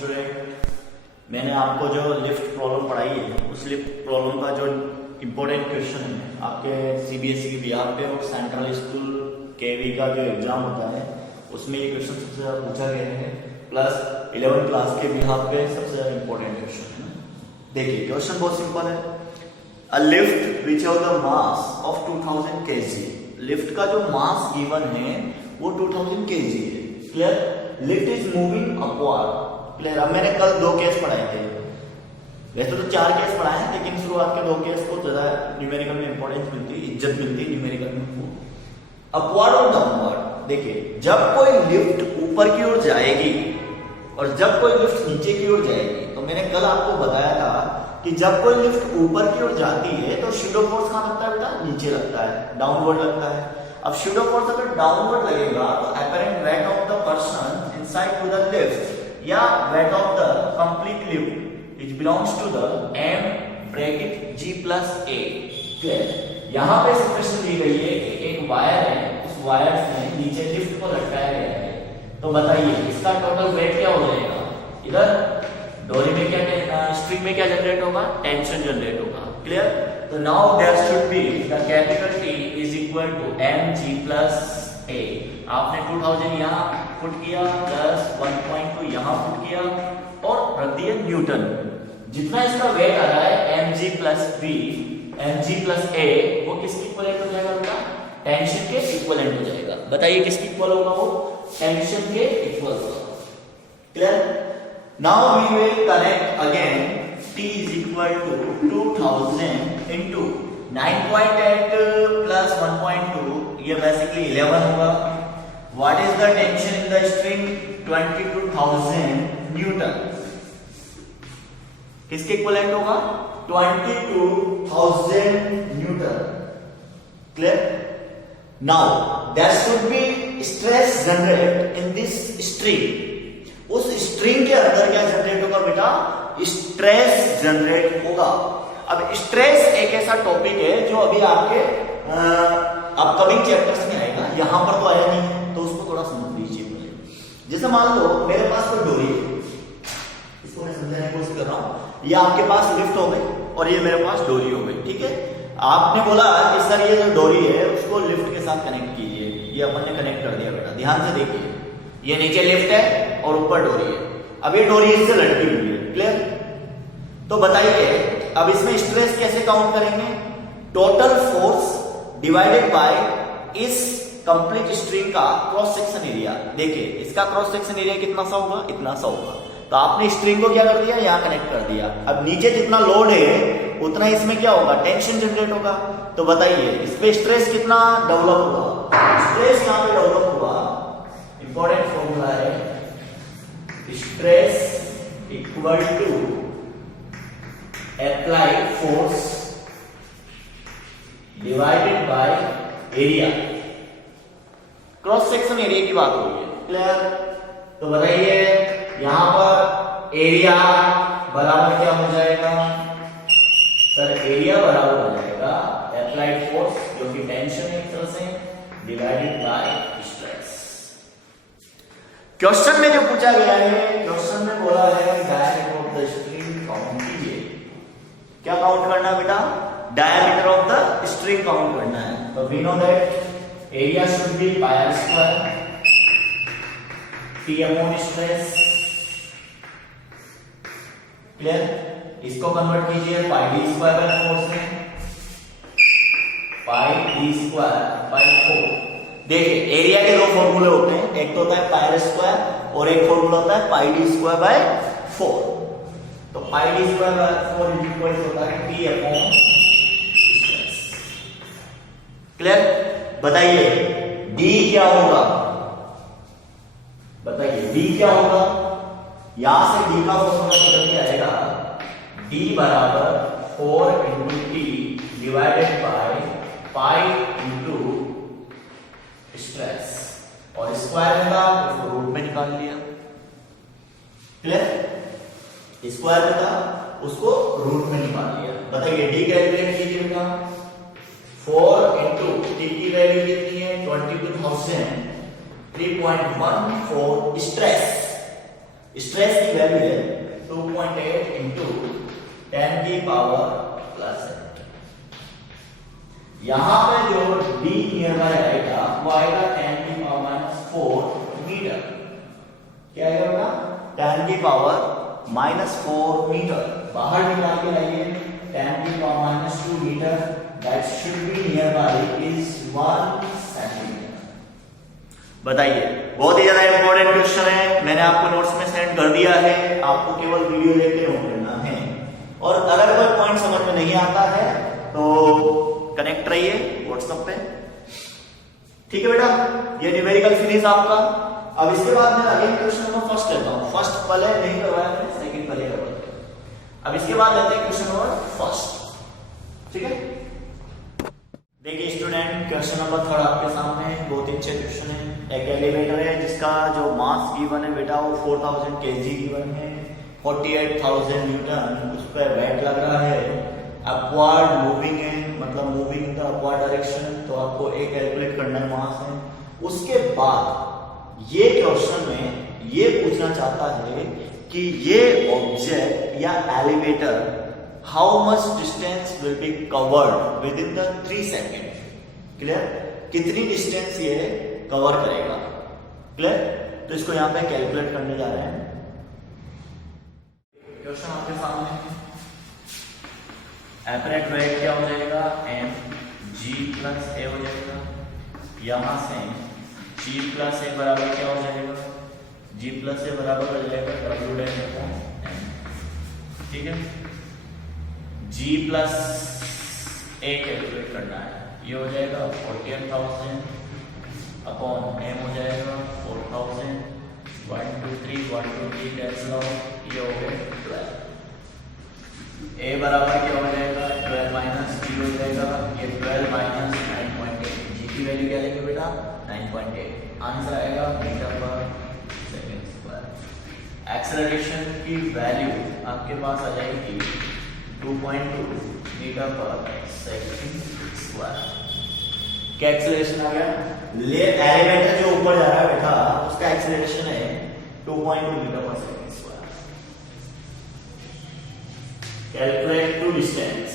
Student, मैंने आपको जो लिफ्ट प्रॉब्लम पढ़ाई है उस लिफ्ट प्रॉब्लम का जो इम्पोर्टेंट क्वेश्चन है आपके सीबीएसई के बिहार पे और सेंट्रल स्कूल केवी का जो एग्जाम होता है उसमें ये क्वेश्चन सबसे ज़्यादा पूछा गया है, प्लस 11th क्लास के बिहार पे सबसे ज़्यादा इम्पोर्टेंट क्वेश्चन है। देखिए क्वेश्चन बहुत सिंपल है। A lift which have the mass of 2000 kg, lift का जो मास गिवन है वो 2000 kg है। Clear? Lift is moving upward. Clear? अब मैंने कल 2 केस पढ़ाए थे, वैसे तो 4 केस पढ़ाए हैं, लेकिन शुरुआत के 2 केस को ज्यादा न्यूमेरिकल में इंपॉर्टेंस मिलती, इज्जत मिलती न्यूमेरिकल में। अपवर्ड और डाउनवर्ड। देखिए जब कोई लिफ्ट ऊपर की ओर जाएगी और जब कोई लिफ्ट नीचे की ओर जाएगी, तो मैंने कल आपको बताया था कि जब कोई लिफ्ट ऊपर की ओर जाती है तो शैडो फोर्स कहां लगता है बेटा? नीचे लगता है, डाउनवर्ड लगता है। अब शैडो फोर्स अगर डाउनवर्ड लगेगा तो apparent weight of the person inside to the lift या weight of the complete lift which belongs to the m bracket g plus a। Clear? यहां पे सिचुएशन दी गई है कि एक वायर है, उस वायर में नीचे लिफ्ट को लटकाया गया है, तो बताइए इसका टोटल वेट क्या हो जाएगा? इधर डोरी में क्या, स्ट्रिंग में क्या जनरेट होगा? टेंशन जनरेट होगा। क्लियर? तो now there should be the capital T is equal to mg plus a। आपने 2000 यहां पुट किया प्लस 1.2 यहां पुट किया और रख दिया न्यूटन। जितना इसका वेट आ रहा है mg plus b, mg plus a, वो किसके इक्विवेलेंट हो जाएगा बेटा? टेंशन के इक्विवेलेंट हो जाएगा। बताइए किसके इक्वल होगा? वो टेंशन के इक्वल होगा। Clear? Now we will connect again T is equal to 2000 into 9.8 plus 1.2, ये बेसिकली 11 होगा। What is the tension in the string? 22,000 Newton. किसके इक्विवेलेंट होगा? 22,000 Newton. Clear? Now there should be stress generate in this string। उस string के अंदर क्या generate होगा बेटा? स्ट्रेस जनरेट होगा। अब स्ट्रेस एक ऐसा टॉपिक है जो अभी आपके अपकमिंग चैप्टर्स में आएगा, यहां पर तो आया नहीं है, तो उसको थोड़ा समझ लीजिए पहले। जैसे मान लो मेरे पास कोई डोरी है, इसको मैं समझाने की कोशिश कर रहा हूं। ये आपके पास लिफ्ट हो गई और ये मेरे पास डोरी हो गई। ठीक है? आपने बोला कि सर ये जो डोरी है उसको लिफ्ट के साथ कनेक्ट कीजिए। ये अपन ने कनेक्ट कर दिया बेटा, ध्यान से देखिए। ये नीचे लिफ्ट है और ऊपर डोरी है। अब ये डोरी इससे लटकी हुई है। क्लियर? तो बताइए अब इसमें स्ट्रेस कैसे काउंट करेंगे? टोटल फोर्स डिवाइडेड बाय इस कंप्लीट स्ट्रिंग का क्रॉस सेक्शन एरिया। देखिए इसका क्रॉस सेक्शन एरिया कितना सा होगा? इतना सा होगा। तो आपने स्ट्रिंग को क्या कर दिया? यहां कनेक्ट कर दिया। अब नीचे जितना लोड है उतना इसमें क्या होगा? टेंशन जनरेट होगा। तो बताइए इस पे स्ट्रेस कितना डेवलप हुआ? स्ट्रेस यहां पे डेवलप हुआ, इंपॉर्टेंट फॉर्मूला है, stress equal to applied force divided by area. Cross section area की बात हो रही है। क्लियर? तो बताइए यहां पर एरिया बराबर क्या हो जाएगा? सर एरिया बराबर हो जाएगा अप्लाइड फोर्स जो कि टेंशन एक तरह से डिवाइडेड बाय स्ट्रेस। क्वेश्चन में जो पूछा गया है, क्वेश्चन में बोला है diameter of the string count कीजिए। क्या काउंट करना है बेटा? Diameter of the string count करना है। तो we know that area should be pi r square T upon stress. Clear? इसको कन्वर्ट कीजिए पाई डी स्क्वायर बाय 4 से, पाई डी स्क्वायर बाय 4। देखिए एरिया के 2 फॉर्मूले होते हैं, एक तो होता है पाई आर स्क्वायर और एक फॉर्मूला होता है पाई डी स्क्वायर बाय 4। तो pi D square by 4 is equal to होता है T अपॉन स्ट्रेस। क्लियर? बताइए D क्या होगा? बताइए D क्या होगा? यहां से D का फॉर्मूला निकल के आएगा D बराबर 4 into T divided by pi into stress, और स्क्वायर में था उसको रूट में निकाल लिया। क्लियर? स्क्वायर में था उसको रूट में निकाल लिया। बताइए D कैलकुलेट कीजिए बेटा। 4 इंटू T की वैल्यू कितनी है? 22,000, 3.14 स्ट्रेस स्ट्रेस की वैल्यू है 2.8 इंटू 10 की पावर प्लस 8। यहां पे जो D नियर बाय आएगा वो आएगा 10 की पावर माइनस 4 मीटर। क्या आएगा? 10 की पावर माइनस 4 मीटर। बाहर निकाल के लाइए 10 की power minus 2 metre, that should be near by is 1 centimetre. बताइए, बहुत ही ज्यादा इंपॉर्टेंट क्वेश्चन है, मैंने आपको नोट्स में सेंड कर दिया है, आपको केवल वीडियो देख के नोट करना है। और अगर कोई पॉइंट समझ में नहीं आता है तो कनेक्ट रहिए व्हाट्सएप पे, ठीक है बेटा। ये न्यूमेरिकल फिनिश आपका। अब इसके बाद मैं अगेन क्वेश्चन नंबर फर्स्ट लेता हूं। फर्स्ट पहले नहीं करवाया मैंने, सेकंड पहले करवाया। अब इसके बाद लेते हैं क्वेश्चन नंबर फर्स्ट, ठीक है। देखिए स्टूडेंट, क्वेश्चन नंबर थर्ड आपके सामने बहुत ही अच्छे क्वेश्चन है। एक एलिवेटर है जिसका जो मास गिवन है बेटा वो 4000 kg गिवन है, 48,000 न्यूटन उस पर वेट लग रहा है, अपवर्ड मूविंग है, मतलब moving in the upward direction, तो आपको एक कैलकुलेट करना है मास है। उसके बाद ये क्वेश्चन में ये पूछना चाहता है कि ये ऑब्जेक्ट या elevator how much distance will be covered with in the 3 second. Clear? कितनी डिस्टेंस ये कवर करेगा। क्लियर? तो इसको यहां पे कैलकुलेट करने जा रहे हैं। क्वेश्चन आपके सामने है। एपरेट वेट क्या हो जाएगा? mg प्लस ए हो जाएगा। यहां से g प्लस ए बराबर क्या हो जाएगा? g प्लस ए बराबर हो जाएगा w डैश अपॉन m। ठीक है, g प्लस ए कैलकुलेट करना है। ये हो जाएगा 48,000 अपॉन m हो जाएगा 4,000। 1 2 3 1 2 3 कैंसिल आउट, ये हो गया 12। a बराबर क्या हो जाएगा? 12 माइनस g हो जाएगा, ये 12 माइनस 9.8। g की वैल्यू क्या लेंगे बेटा? 9.8। आंसर आएगा मीटर पर सेकंड स्क्वायर। एक्सेलरेशन की वैल्यू आपके पास आ जाएगी 2.2 मीटर पर सेकंड स्क्वायर। क्या एक्सेलरेशन आ गया? ले एलिवेटर जो ऊपर जा रहा है बेटा उसका एक्सेलरेशन है 2.2 मीटर पर second square. Calculate to distance.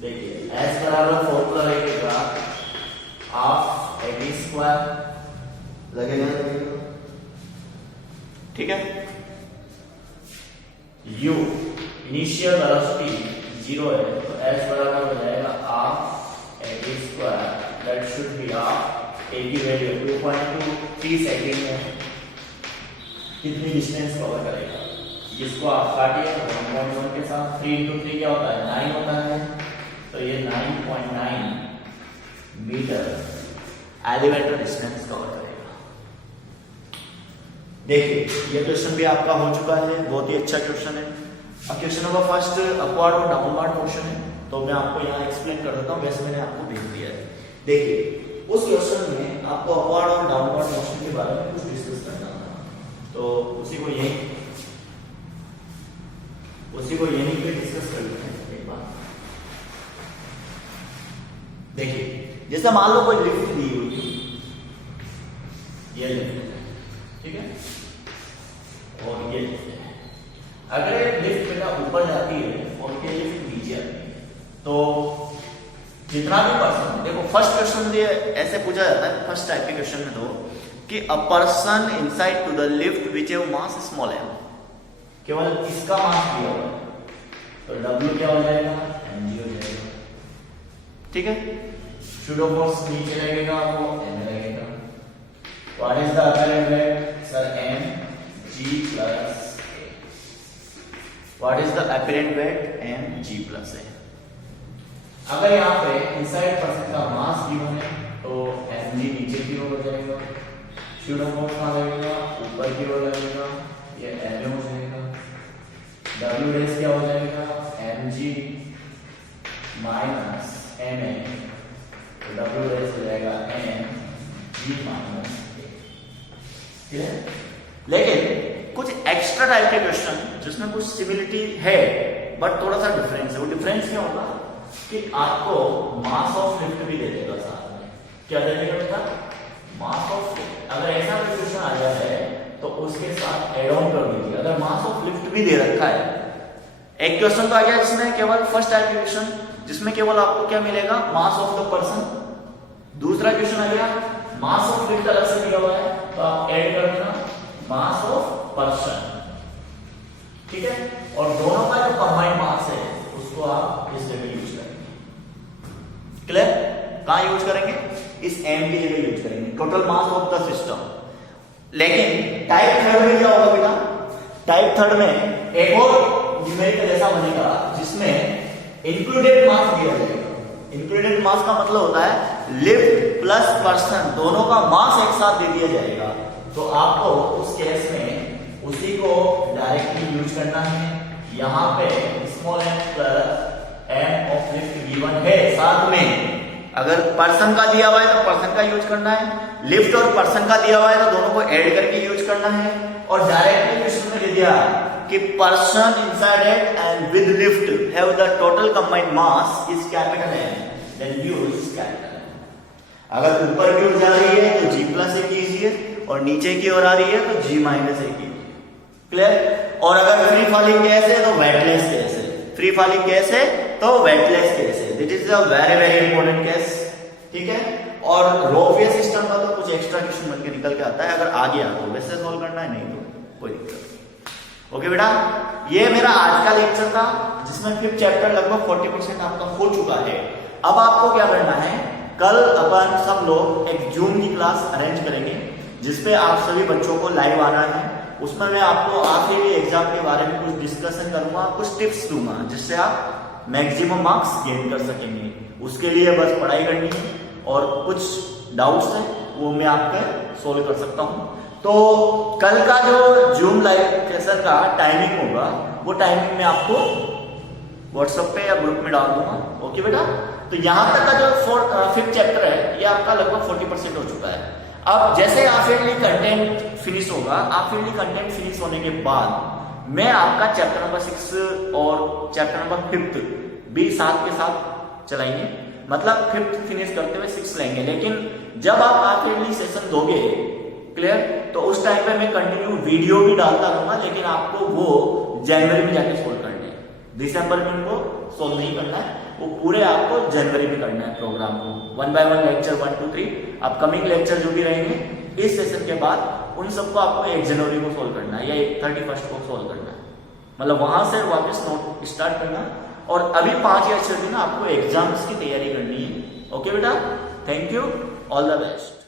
देखिए s बराबर फॉर्मूला लगेगा हाफ a b स्क्वायर लगेगा, ठीक है। u इनिशियल वेलोसिटी 0 है तो s बराबर हो जाएगा half a b square, that should be half a की वैल्यू 2.2 3 सेकंड में कितनी डिस्टेंस कवर करेगा। जिसको आप काटिए 1.1 के साथ 3 into 3 क्या होता है? 9 होता है, तो ये 9.9 मीटर एलिवेटर डिस्टेंस कवर करेगा। देखिए ये क्वेश्चन भी आपका हो चुका है, बहुत ही अच्छा क्वेश्चन है। अब क्वेश्चन नंबर फर्स्ट अपवर्ड और डाउनवर्ड मोशन है, तो मैं आपको यहाँ एक्सप्लेन कर देता हूँ, वैसे मैंने आपको भेज दिया है। देखिए उस क्वेश्चन में आपको अपवर्ड और डाउनवर्ड मोशन के बारे में कुछ डिस्कस करना था, तो उसी को यहीं पे डिस्कस कर लेते हैं एक बार। देखिए जैसे मान लो कोई लिफ्ट दी हुई है, ये लिफ्ट है, ठीक है, और ये लिफ्ट है। अगर ये लिफ्ट बेटा ऊपर जाती है और ये लिफ्ट नीचे आती है, तो जितना भी पर्सन, देखो फर्स्ट क्वेश्चन में ऐसे पूछा जाता है, फर्स्ट टाइप के क्वेश्चन में तो कि a person inside to the lift which have mass small m, केवल इसका मास दिया हुआ है, तो W क्या हो जाएगा? mg हो जाएगा, ठीक है। शूडो फोर्स नीचे लगेगा वो m लगेगा। What is the apparent wait? Sir mg plus a। What is the apparent wait? mg plus a। अगर यहाँ पे इनसाइड पर्सन का मास गिवन है तो mg नीचे की ओर हो जाएगा, शूडो फोर्स कहाँ लगेगा? ऊपर की ओर लगेगा, ये ma हो जाएगा। W डैश क्या हो जाएगा? mg माइनस ma, तो W डैश हो जाएगा mg माइनस a। ठीक है, लेकिन कुछ एक्स्ट्रा टाइप के क्वेश्चन जिसमें कुछ सिमिलरिटी है बट थोड़ा सा डिफरेंस है। वो डिफरेंस क्या होगा कि आपको मास ऑफ लिफ्ट भी दे देगा साथ में। क्या दे देगा बेटा? Mass of lift. अगर ऐसा कोई क्वेश्चन आ जाए तो उसके साथ एड ऑन कर दीजिए। अगर मास ऑफ लिफ्ट भी दे रखा है, एक क्वेश्चन तो आ गया जिसमें केवल फर्स्ट टाइप क्वेश्चन जिसमें केवल आपको क्या मिलेगा, मास ऑफ द पर्सन। दूसरा क्वेश्चन आ गया मास ऑफ लिफ्ट अलग से दिया हुआ है, तो आप ऐड कर देना मास ऑफ पर्सन, ठीक है। और दोनों का जो कंबाइंड मास है उसको आप इस जगह यूज करेंगे। क्लियर? कहां यूज करेंगे? इस m की जगह यूज करेंगे, total mass of the system. लेकिन टाइप थर्ड में क्या होगा बेटा? टाइप थर्ड में एक और न्यूमेरिकल ऐसा बनेगा जिसमें इंक्लूडेड मास दिया जाएगा। इंक्लूडेड मास का मतलब होता है लिफ्ट प्लस पर्सन दोनों का मास एक साथ दे दिया जाएगा। तो आपको उस केस में उसी को डायरेक्टली यूज करना है। यहां पे small m plus m of lift given है, साथ में अगर पर्सन का दिया हुआ है तो पर्सन का यूज करना है, लिफ्ट और पर्सन का दिया हुआ है तो दोनों को ऐड करके यूज करना है। और डायरेक्टली क्वेश्चन में दे दिया कि person inside it and with lift have the total combined mass is capital M, then use capital M। अगर ऊपर की ओर जा रही है तो g प्लस ए कीजिए और नीचे की ओर आ रही है तो g माइनस ए कीजिए। क्लियर? और अगर फ्री फॉलिंग केस है तो वेटलेस केस है, फ्री फॉलिंग केस है तो वेटलेस केस है। This is a very very important case, ठीक है। और रोफियर सिस्टम का तो कुछ एक्स्ट्रा क्वेश्चन बन के निकल के आता है, अगर आ गया तो वैसे सॉल्व करना है, नहीं तो कोई दिक्कत नहीं। ओके बेटा, ये मेरा आज का लेक्चर था जिसमें 5th चैप्टर लगभग 40% आपका हो चुका है। अब आपको क्या करना है, कल अपन सब लोग एक जूम की क्लास अरेंज करेंगे जिसपे आप सभी बच्चों को लाइव आना है। उसमें मैं आपको आखिरी एग्जाम के बारे में कुछ डिस्कशन करूंगा, कुछ टिप्स दूंगा जिससे आप मैक्सिमम मार्क्स गेन कर सकेंगे। उसके लिए बस पढ़ाई करनी है और कुछ डाउट्स है वो मैं आपके सोल्व कर सकता हूं। तो कल का जो जूम लाइव सेशन का टाइमिंग होगा वो टाइमिंग मैं आपको व्हाट्सएप पे या ग्रुप में डाल दूंगा। ओके बेटा, तो यहां तक का जो 5th चैप्टर है ये आपका लगभग 40% हो चुका है। अब जैसे हाफ ईयरली कंटेंट फिनिश होगा, हाफ ईयरली कंटेंट फिनिश होने के बाद मैं आपका चैप्टर नंबर 6 और चैप्टर नंबर 5th भी साथ के साथ चलाएंगे। मतलब 5th फिनिश करते हुए 6 लेंगे। लेकिन जब आप हाफ ईयरली सेशन दोगे, क्लियर, तो उस टाइम पे मैं कंटिन्यू वीडियो भी डालता रहूंगा, लेकिन आपको वो जनवरी में जाके सोल्व करना है। दिसंबर में उनको सोल्व नहीं करना है, वो पूरे आपको जनवरी में करना है प्रोग्राम को। 1 by 1 लेक्चर 1 2 3 अपकमिंग लेक्चर जो भी रहेंगे इस सेशन के बाद उन सबको आपको 1 जनवरी को सोल्व करना है या 31 को सोल्व करना है। मतलब वहां से वापस नोट स्टार्ट करना। और अभी 5 या 6 दिन आपको एग्जाम्स की तैयारी करनी है। ओके बेटा, thank you, all the best.